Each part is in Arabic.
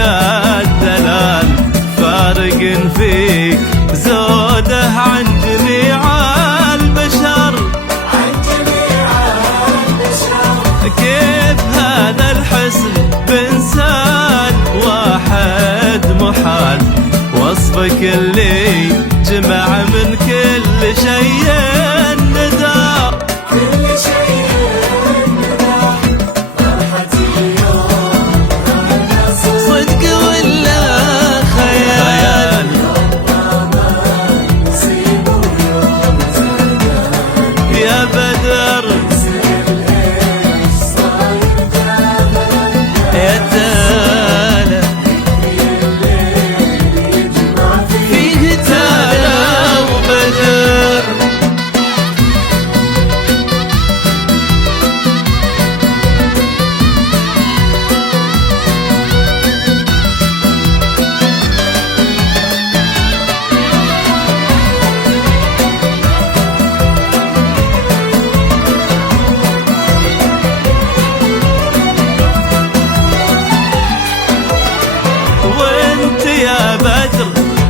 الدلال فارق فيك زوده عن جميع البشر. كيف هذا الحسن بإنسان واحد محال، وصفك اللي جمع من كل شيء ندى. صدق ولا خيال؟ يا بدر يا تالا فيه تالا وبدر.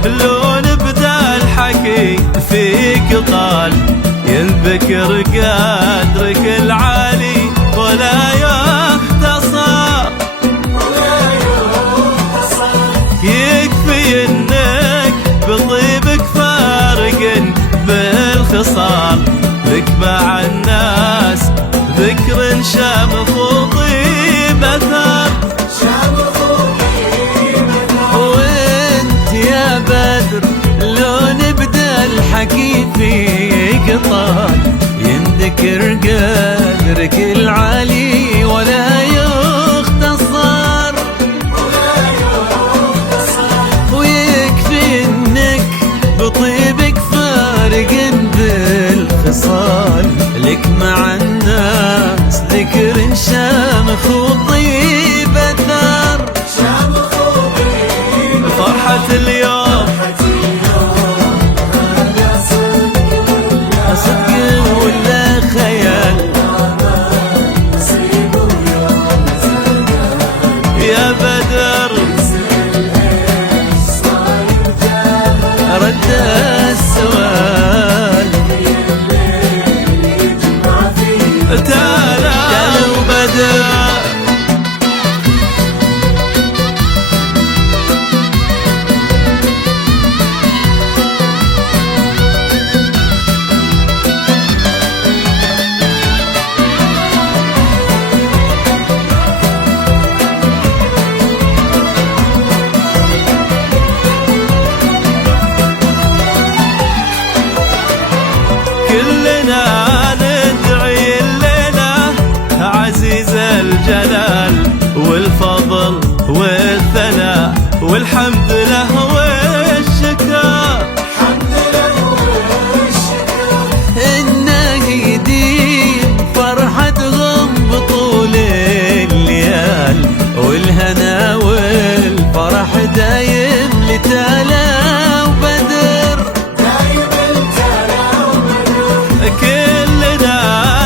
لون بدا الحكي فيك طال، ينذكر قدرك العالي ولا يختصر. يكفي انك بطيبك فارق بالخصال، لك مع الناس ذكر شامخ وطيب اثر. لون بدا الحكي فيك طال، ينذكر قدرك العالي ولا يختصر. ويكفي انك بطيبك فارق بالخصال، لك مع الناس ذكر شامخ وطيب اثر. فرحة اليوم صدق ولا خيال؟ يا بدر رد السؤال. تالا وبدر كلنا ندعي الليلة عزيز الجلال والفضل والثناء والحمد له والشكر. إنه يديم فرحتهم بطول الليال، والهنا والفرح دايم لتالا وبدر. كلنا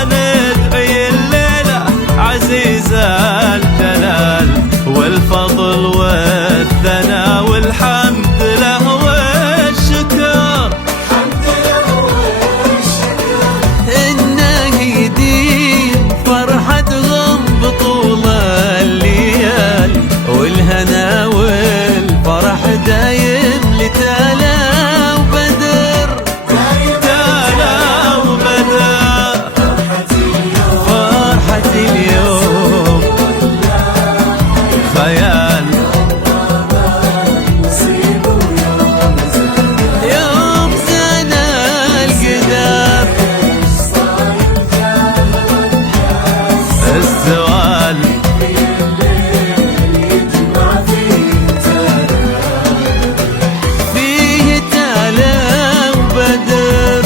ندعي الليلة عزيز الجلال والفضل والثناء والحمد له والشكر. إنه يديم فرحتهم بطول الليال، والهنا والفرح دايم لتالا وبدر. فرحة اليوم خيال، يوم زنا القدر الزوال. فيه تالا وبدر،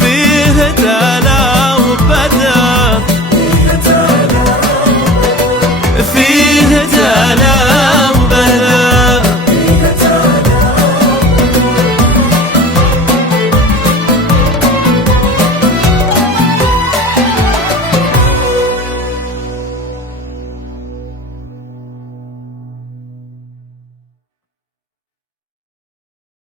فيه تالا وبدر، فيه تالا